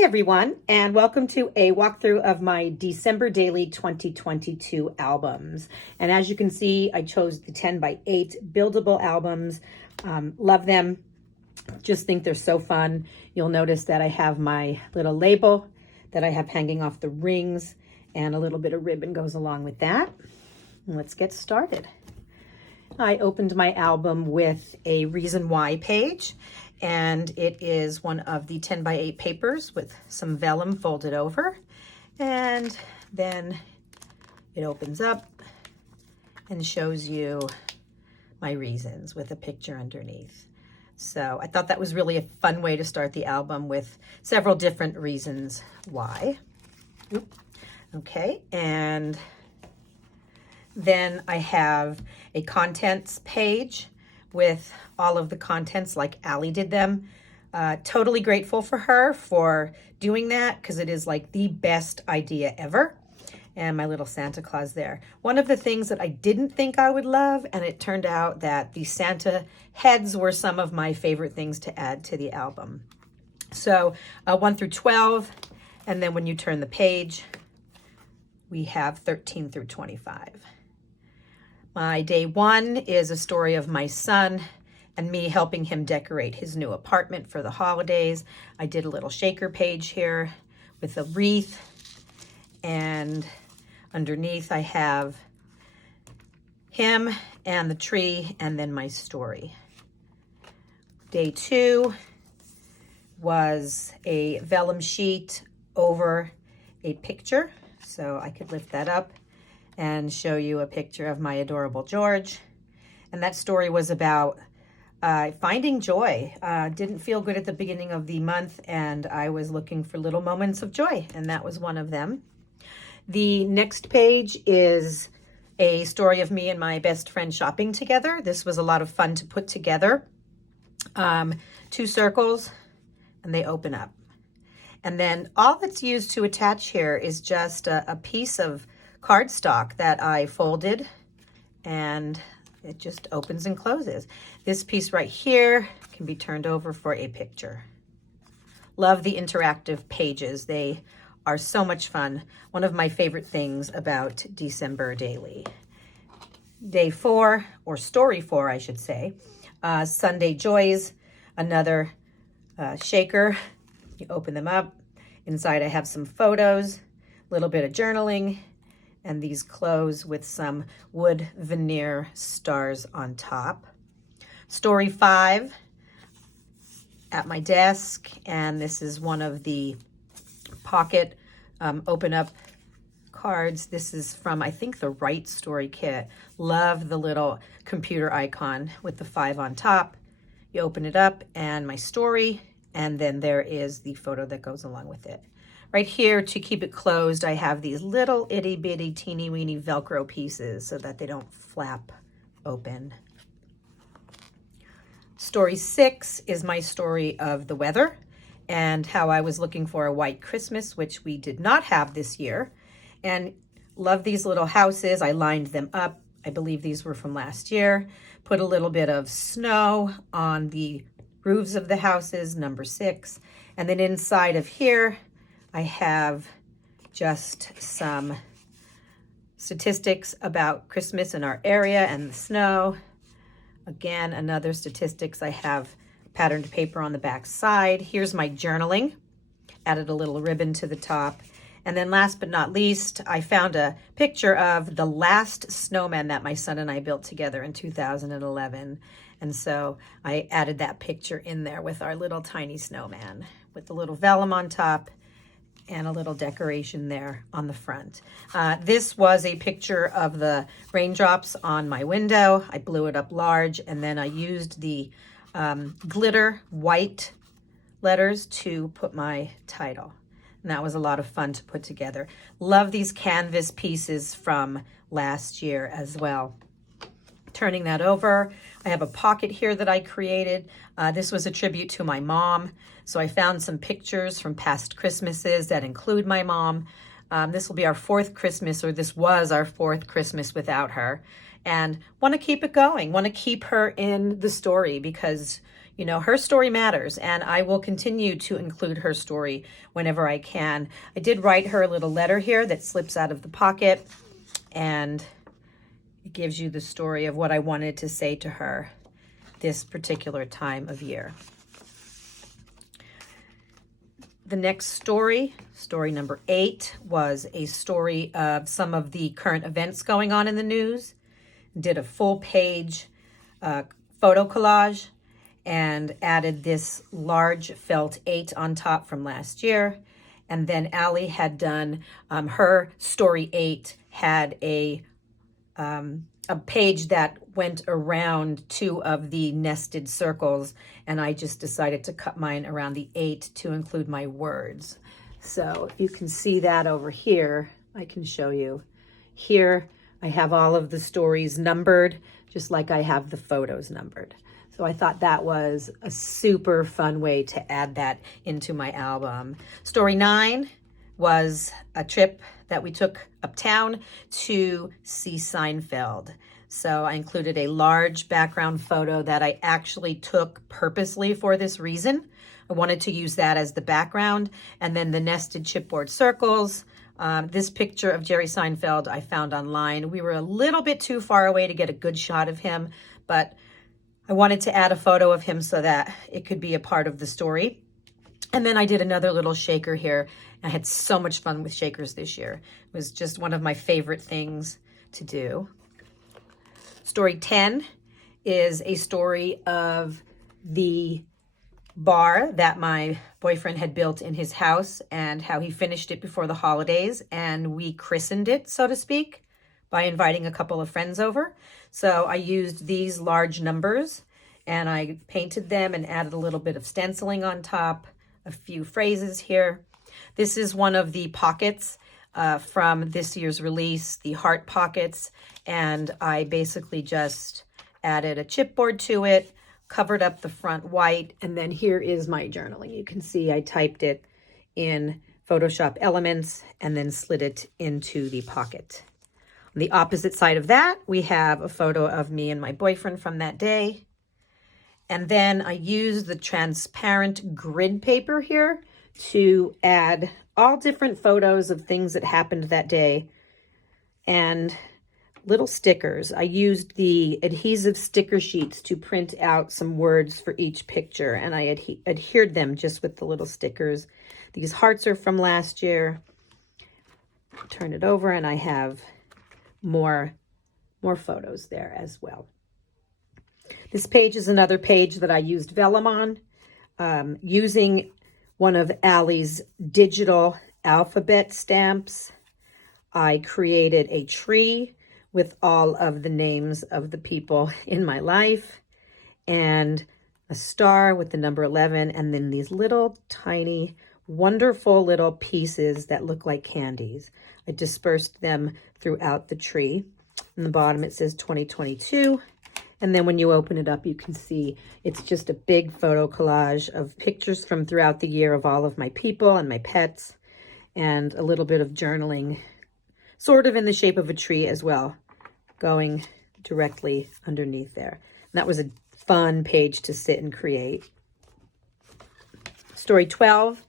Hi everyone, and welcome to a walkthrough of my December Daily 2022 albums. And as you can see, I chose the 10 by 8 buildable albums. Love them. Just think they're so fun. You'll notice that I have my little label that I have hanging off the rings, and a little bit of ribbon goes along with that. And let's get started. I opened my album with a Reason Why page, and it is one of the 10 by 8 papers with some vellum folded over, and then it opens up and shows you my reasons with a picture underneath. So I thought that was really a fun way to start the album, with several different reasons why. Okay, and then I have a contents page with all of the contents like Allie did them. Totally grateful for her for doing that, because it is like the best idea ever. And my little Santa Claus there. One of the things that I didn't think I would love, and it turned out that the Santa heads were some of my favorite things to add to the album. So 1 through 12, and then when you turn the page, we have 13 through 25. My day 1 is a story of my son and me helping him decorate his new apartment for the holidays. I did a little shaker page here with a wreath, and underneath I have him and the tree, and then my story. Day 2 was a vellum sheet over a picture, so I could lift that up and show you a picture of my adorable George. And that story was about finding joy. Didn't feel good at the beginning of the month, and I was looking for little moments of joy, and that was one of them. The next page is a story of me and my best friend shopping together. This was a lot of fun to put together. 2 circles, and they open up. And then all that's used to attach here is just a piece of cardstock that I folded, and it just opens and closes. This piece right here can be turned over for a picture. Love the interactive pages. They are so much fun. One of my favorite things about December Daily. Day 4, or story 4, I should say, Sunday Joys, another shaker. You open them up. Inside I have some photos, a little bit of journaling, and these close with some wood veneer stars on top. Story 5 at my desk, and this is one of the pocket open up cards. This is from, I think, the Right Story kit. Love the little computer icon with the 5 on top. You open it up, and my story, and then there is the photo that goes along with it. Right here, to keep it closed, I have these little itty bitty teeny weeny Velcro pieces so that they don't flap open. Story 6 is my story of the weather and how I was looking for a white Christmas, which we did not have this year. And love these little houses. I lined them up. I believe these were from last year. Put a little bit of snow on the roofs of the houses, number 6. And then inside of here, I have just some statistics about Christmas in our area and the snow. Again, another statistics. I have patterned paper on the back side. Here's my journaling. Added a little ribbon to the top. And then last but not least, I found a picture of the last snowman that my son and I built together in 2011. And so I added that picture in there with our little tiny snowman with the little vellum on top and a little decoration there on the front. This was a picture of the raindrops on my window. I blew it up large, and then I used the glitter white letters to put my title. And that was a lot of fun to put together. Love these canvas pieces from last year as well. Turning that over, I have a pocket here that I created. This was a tribute to my mom. So I found some pictures from past Christmases that include my mom. This will be our 4th Christmas, or this was our 4th Christmas without her. And want to keep it going, want to keep her in the story, because You know, her story matters, and I will continue to include her story whenever I can. I did write her a little letter here that slips out of the pocket, and it gives you the story of what I wanted to say to her this particular time of year. The next story, story number 8, was a story of some of the current events going on in the news. Did a full page photo collage and added this large felt 8 on top from last year. And then Allie had done, her story 8 had a page that went around 2 of the nested circles, and I just decided to cut mine around the 8 to include my words. So you can see that over here. I can show you. Here I have all of the stories numbered, just like I have the photos numbered. So I thought that was a super fun way to add that into my album. Story 9 was a trip that we took uptown to see Seinfeld. So I included a large background photo that I actually took purposely for this reason. I wanted to use that as the background, and then the nested chipboard circles. This picture of Jerry Seinfeld I found online. We were a little bit too far away to get a good shot of him, but I wanted to add a photo of him so that it could be a part of the story. And then I did another little shaker here. I had so much fun with shakers this year. It was just one of my favorite things to do. Story 10 is a story of the bar that my boyfriend had built in his house and how he finished it before the holidays, and we christened it, so to speak, by inviting a couple of friends over. So I used these large numbers and I painted them and added a little bit of stenciling on top, a few phrases here. This is one of the pockets from this year's release, the heart pockets, and I basically just added a chipboard to it, covered up the front white, and then here is my journaling. You can see I typed it in Photoshop Elements and then slid it into the pocket. On the opposite side of that, we have a photo of me and my boyfriend from that day. And then I used the transparent grid paper here to add all different photos of things that happened that day and little stickers. I used the adhesive sticker sheets to print out some words for each picture, and I adhered them just with the little stickers. These hearts are from last year. Turn it over and I have more photos there as well. This page is another page that I used vellum on, using one of Allie's digital alphabet stamps. I created a tree with all of the names of the people in my life and a star with the number 11, and then these little tiny, wonderful little pieces that look like candies. I dispersed them throughout the tree. On the bottom it says 2022. And then when you open it up, you can see it's just a big photo collage of pictures from throughout the year of all of my people and my pets, and a little bit of journaling, sort of in the shape of a tree as well, going directly underneath there. And that was a fun page to sit and create. Story 12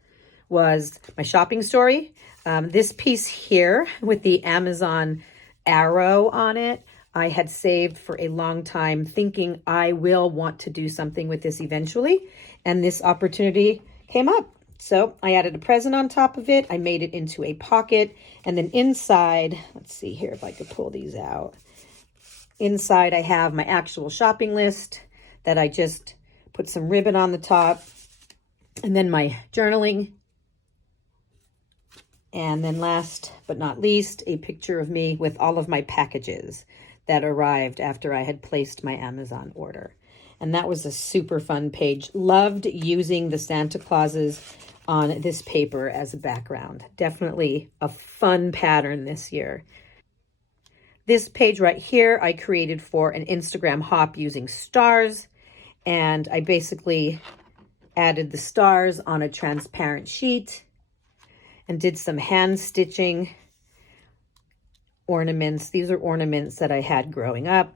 was my shopping story. This piece here with the Amazon arrow on it, I had saved for a long time, thinking I will want to do something with this eventually, and this opportunity came up. So I added a present on top of it. I made it into a pocket, and then inside, let's see here if I could pull these out. Inside I have my actual shopping list that I just put some ribbon on the top, and then my journaling. And then last but not least, a picture of me with all of my packages that arrived after I had placed my Amazon order. And that was a super fun page. Loved using the Santa Clauses on this paper as a background. Definitely a fun pattern this year. This page right here, I created for an Instagram hop using stars. And I basically added the stars on a transparent sheet and did some hand stitching ornaments. These are ornaments that I had growing up.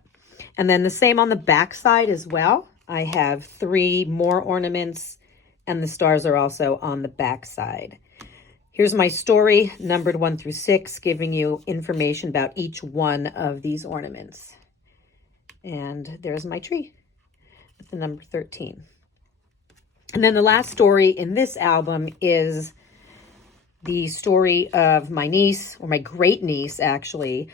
And then the same on the back side as well. I have 3 more ornaments, and the stars are also on the back side. Here's my story, numbered 1 through 6, giving you information about each one of these ornaments. And there's my tree with the number 13. And then the last story in this album is the story of my niece, or my great niece actually,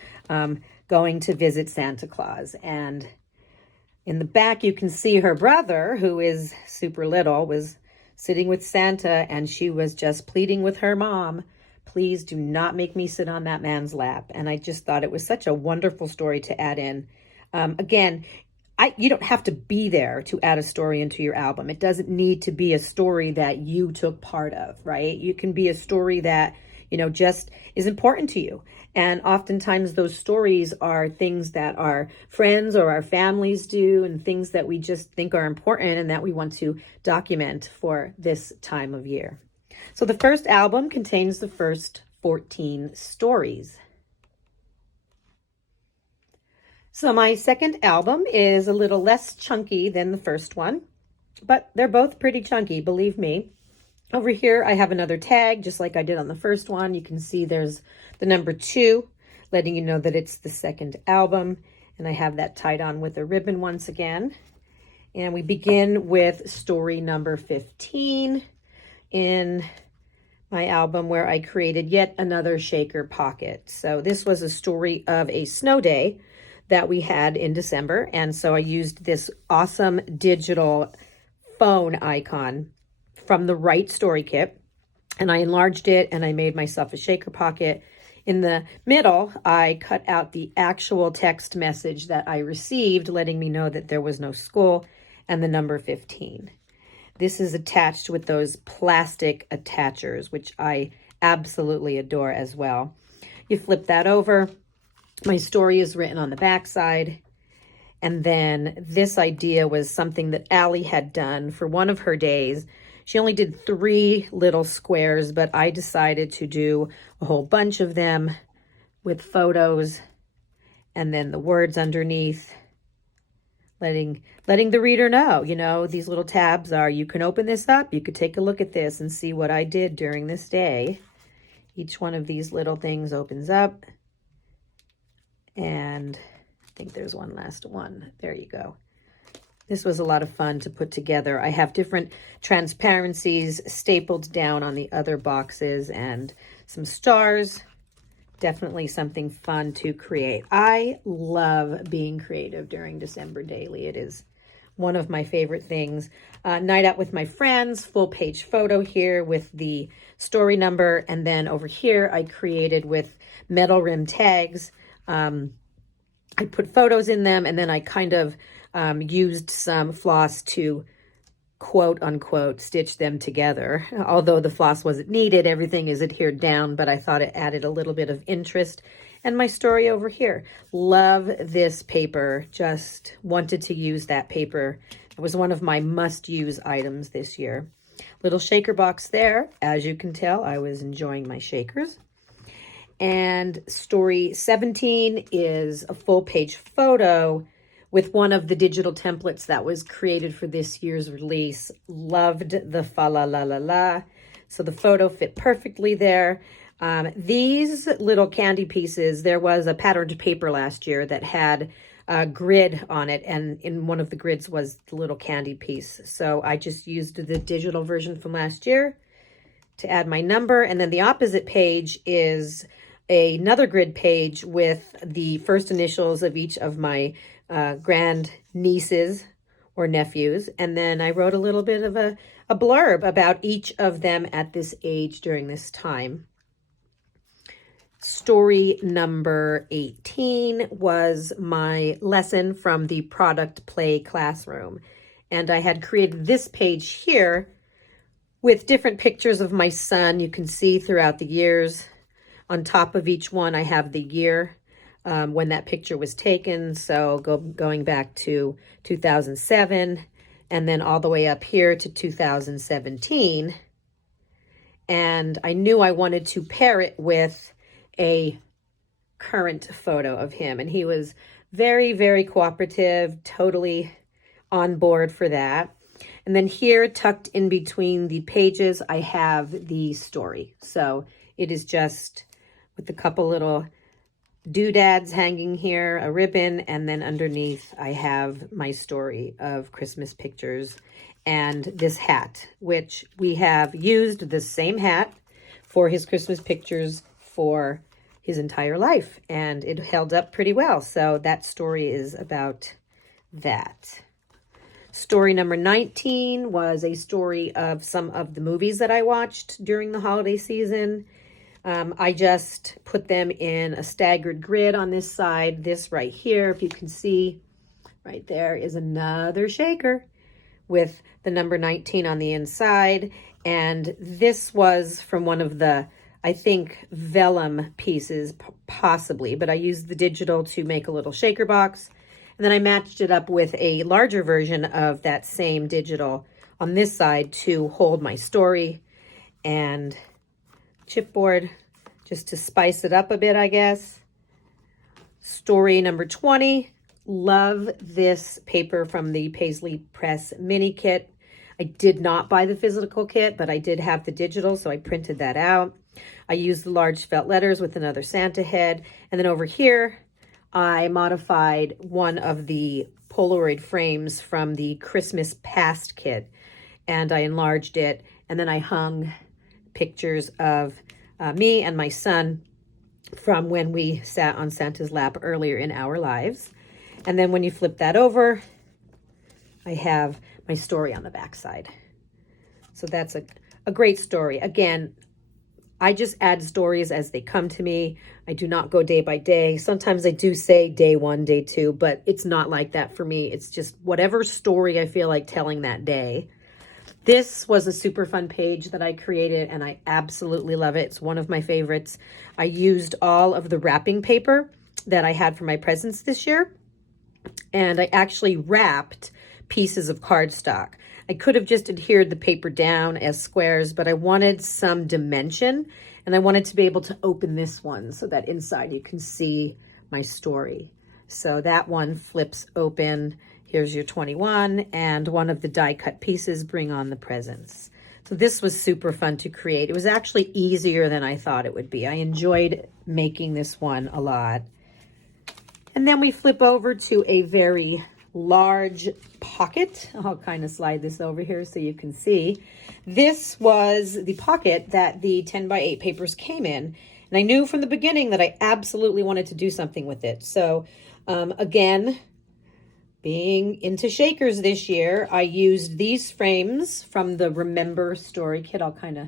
going to visit Santa Claus. And in the back, you can see her brother, who is super little, was sitting with Santa, and she was just pleading with her mom, please do not make me sit on that man's lap. And I just thought it was such a wonderful story to add in. Again, you don't have to be there to add a story into your album. It doesn't need to be a story that you took part of, right? You can be a story that, just is important to you. And oftentimes those stories are things that our friends or our families do, and things that we just think are important and that we want to document for this time of year. So the first album contains the first 14 stories. So my second album is a little less chunky than the first one, but they're both pretty chunky, believe me. Over here, I have another tag, just like I did on the first one. You can see there's the number 2, letting you know that it's the second album. And I have that tied on with a ribbon once again. And we begin with story number 15 in my album, where I created yet another shaker pocket. So this was a story of a snow day that we had in December. And so I used this awesome digital phone icon from the Right Story Kit, and I enlarged it, and I made myself a shaker pocket. In the middle, I cut out the actual text message that I received, letting me know that there was no school, and the number 15. This is attached with those plastic attachers, which I absolutely adore as well. You flip that over. My story is written on the back side. And then this idea was something that Allie had done for one of her days. She only did 3 little squares, but I decided to do a whole bunch of them with photos and then the words underneath, letting the reader know, these little tabs are, you can open this up, you could take a look at this and see what I did during this day. Each one of these little things opens up, and I think there's one last one. There you go. This was a lot of fun to put together. I have different transparencies stapled down on the other boxes and some stars. Definitely something fun to create. I love being creative during December daily. It is one of my favorite things. Night out with my friends, full page photo here with the story number. And then over here, I created with metal rim tags. I put photos in them, and then I kind of used some floss to quote unquote stitch them together. Although the floss wasn't needed, everything is adhered down, but I thought it added a little bit of interest. And my story over here. Love this paper. Just wanted to use that paper. It was one of my must-use items this year. Little shaker box there. As you can tell, I was enjoying my shakers. And story 17 is a full page photo with one of the digital templates that was created for this year's release. Loved the fa la la la la. So the photo fit perfectly there. These little candy pieces, there was a patterned paper last year that had a grid on it, and in one of the grids was the little candy piece. So I just used the digital version from last year to add my number. And then the opposite page is another grid page with the first initials of each of my grand nieces or nephews. And then I wrote a little bit of a blurb about each of them at this age during this time. Story number 18 was my lesson from the product play classroom. And I had created this page here with different pictures of my son. You can see throughout the years. On top of each one, I have the year when that picture was taken. So going back to 2007, and then all the way up here to 2017. And I knew I wanted to pair it with a current photo of him. And he was very, very cooperative, totally on board for that. And then here, tucked in between the pages, I have the story. So it is just with a couple little doodads hanging here, a ribbon, and then underneath I have my story of Christmas pictures and this hat, which we have used the same hat for his Christmas pictures for his entire life, and it held up pretty well. So that story is about that. Story number 19 was a story of some of the movies that I watched during the holiday season. I just put them in a staggered grid on this side. This right here, if you can see, right there is another shaker with the number 19 on the inside. And this was from one of the, I think, vellum pieces, possibly, but I used the digital to make a little shaker box. And then I matched it up with a larger version of that same digital on this side to hold my story and chipboard, just to spice it up a bit, I guess. Story number 20. Love this paper from the Paisley Press mini kit. I did not buy the physical kit, but I did have the digital, so I printed that out. I used the large felt letters with another Santa head. And then over here, I modified one of the Polaroid frames from the Christmas Past kit, and I enlarged it, and then I hung pictures of me and my son from when we sat on Santa's lap earlier in our lives. And then when you flip that over, I have my story on the back side. So that's a great story. Again, I just add stories as they come to me. I do not go day by day. Sometimes I do say day one, day two, but it's not like that for me. It's just whatever story I feel like telling that day. This was a super fun page that I created, and I absolutely love it. It's one of my favorites. I used all of the wrapping paper that I had for my presents this year, and I actually wrapped pieces of cardstock. I could have just adhered the paper down as squares, but I wanted some dimension, and I wanted to be able to open this one so that inside you can see my story. So that one flips open. Here's your 21, and one of the die cut pieces bring on the presents. So this was super fun to create. It was actually easier than I thought it would be. I enjoyed making this one a lot. And then we flip over to a very large pocket. I'll kind of slide this over here so you can see. This was the pocket that the 10 by 8 papers came in. And I knew from the beginning that I absolutely wanted to do something with it. So again, being into shakers this year, I used these frames from the Remember Story kit. I'll kind of,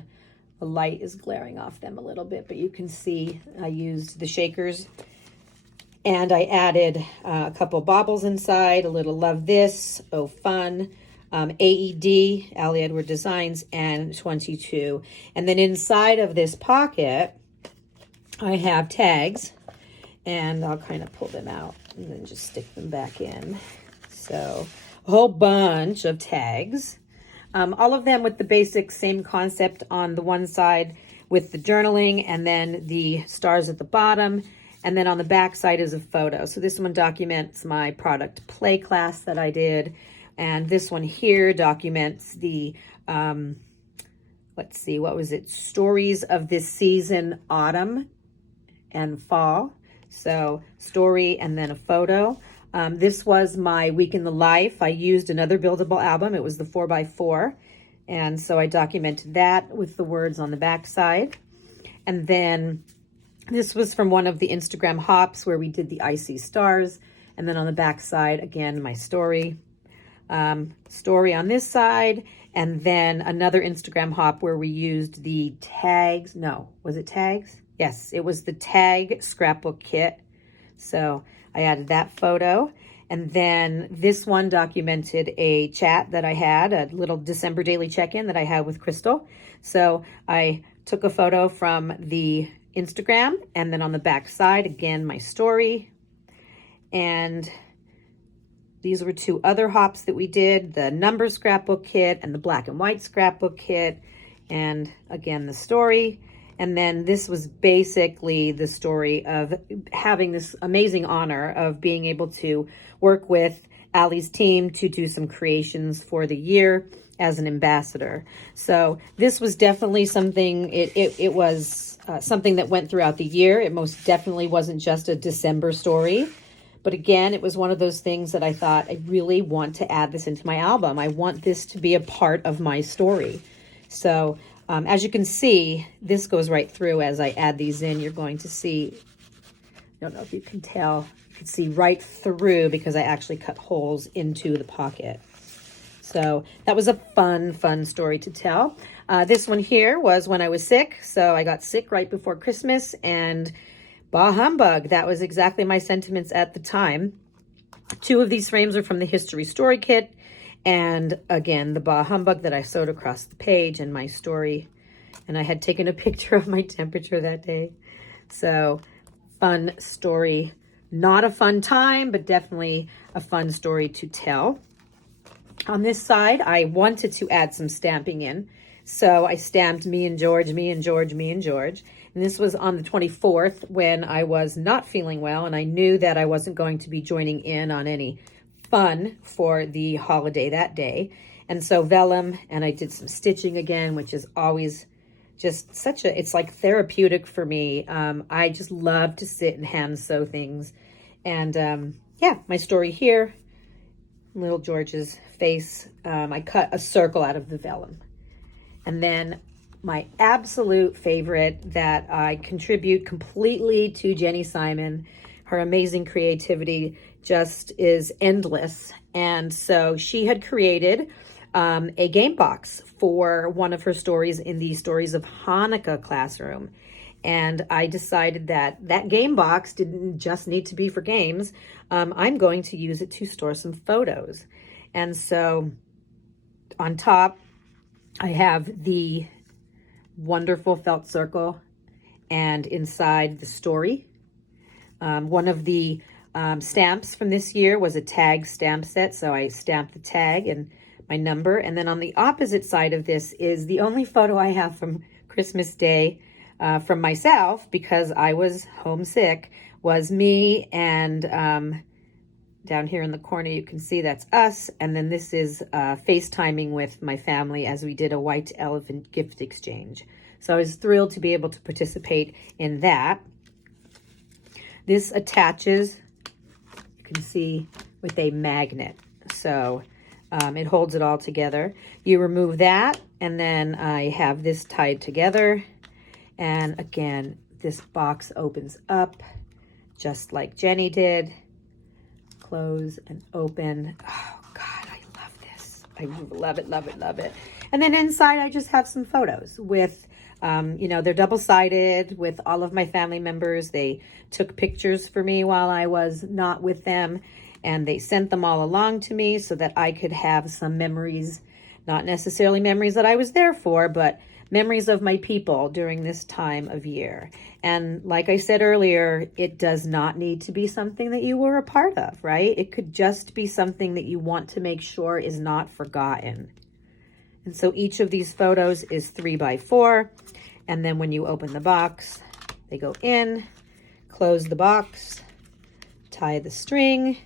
the light is glaring off them a little bit, but you can see I used the shakers. And I added a couple baubles inside, a little Love This, Oh Fun, AED, Ali Edward Designs, and 22. And then inside of this pocket, I have tags, and I'll kind of pull them out and then just stick them back in. So a whole bunch of tags, all of them with the basic same concept on the one side with the journaling and then the stars at the bottom. And then on the back side is a photo. So this one documents my product play class that I did. And this one here documents the, let's see, what was it? Stories of this season, autumn and fall. So story and then a photo. This was my week in the life. I used another buildable album. It was the 4x4. And so I documented that with the words on the back side. And then this was from one of the Instagram hops where we did the icy stars. And then on the back side, again, my story. Story on this side. And then another Instagram hop where we used the tags. No, was it tags? Yes, it was the tag scrapbook kit. So I added that photo. And then this one documented a chat that I had, a little December daily check-in that I had with Crystal. So I took a photo from the Instagram, and then on the back side, again, my story. And these were two other hops that we did, the number scrapbook kit and the black and white scrapbook kit. And again, the story. And then this was basically the story of having this amazing honor of being able to work with Allie's team to do some creations for the year as an ambassador. So this was definitely something, it was something that went throughout the year. It most definitely wasn't just a December story. But again, it was one of those things that I thought, I really want to add this into my album. I want this to be a part of my story. So as you can see, this goes right through as I add these in. You're going to see, I don't know if you can tell, you can see right through because I actually cut holes into the pocket. So that was a fun story to tell. This one here was when I was sick. So I got sick right before Christmas, and bah humbug, that was exactly my sentiments at the time. 2 of these frames are from the History Story Kit. And again, the bah humbug that I sewed across the page and my story. And I had taken a picture of my temperature that day. So fun story. Not a fun time, but definitely a fun story to tell. On this side, I wanted to add some stamping in. So I stamped me and George, me and George, me and George. And this was on the 24th when I was not feeling well, and I knew that I wasn't going to be joining in on any fun for the holiday that day. And so vellum, and I did some stitching again, which is always just such a, it's like therapeutic for me. I just love to sit and hand sew things. And yeah, my story here, little George's face, I cut a circle out of the vellum. And then my absolute favorite that I contribute completely to Jenny Simon. Her amazing creativity just is endless. And so she had created a game box for one of her stories in the Stories of Hanukkah classroom. And I decided that that game box didn't just need to be for games. I'm going to use it to store some photos. And so on top, I have the wonderful felt circle, and inside the story. One of the stamps from this year was a tag stamp set, so I stamped the tag and my number. And then on the opposite side of this is the only photo I have from Christmas Day from myself, because I was homesick, was me, and down here in the corner you can see that's us. And then this is FaceTiming with my family as we did a white elephant gift exchange. So I was thrilled to be able to participate in that. This attaches, you can see, with a magnet. So it holds it all together. You remove that, and then I have this tied together. And again, this box opens up just like Jenny did. Close and open. Oh God, I love this. I love it, love it, love it. And then inside I just have some photos with, you know, they're double-sided with all of my family members. They took pictures for me while I was not with them, and they sent them all along to me so that I could have some memories, not necessarily memories that I was there for, but memories of my people during this time of year. And like I said earlier, it does not need to be something that you were a part of, right? It could just be something that you want to make sure is not forgotten. And so each of these photos is 3x4. And then when you open the box, they go in, close the box, tie the string,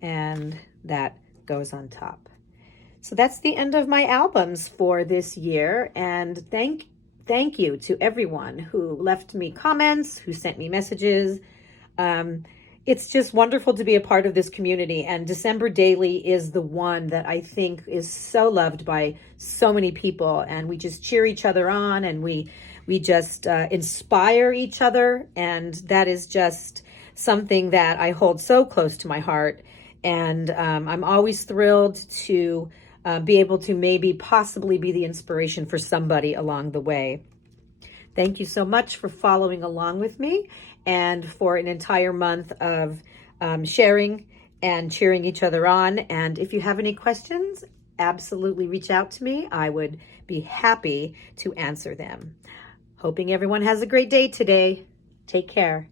and that goes on top. So that's the end of my albums for this year. And thank you to everyone who left me comments, who sent me messages. It's just wonderful to be a part of this community. And December Daily is the one that I think is so loved by so many people. And we just cheer each other on, and we just inspire each other. And that is just something that I hold so close to my heart. And I'm always thrilled to be able to maybe possibly be the inspiration for somebody along the way. Thank you so much for following along with me, and for an entire month of sharing and cheering each other on. And if you have any questions, absolutely reach out to me. I would be happy to answer them. Hoping everyone has a great day today. Take care.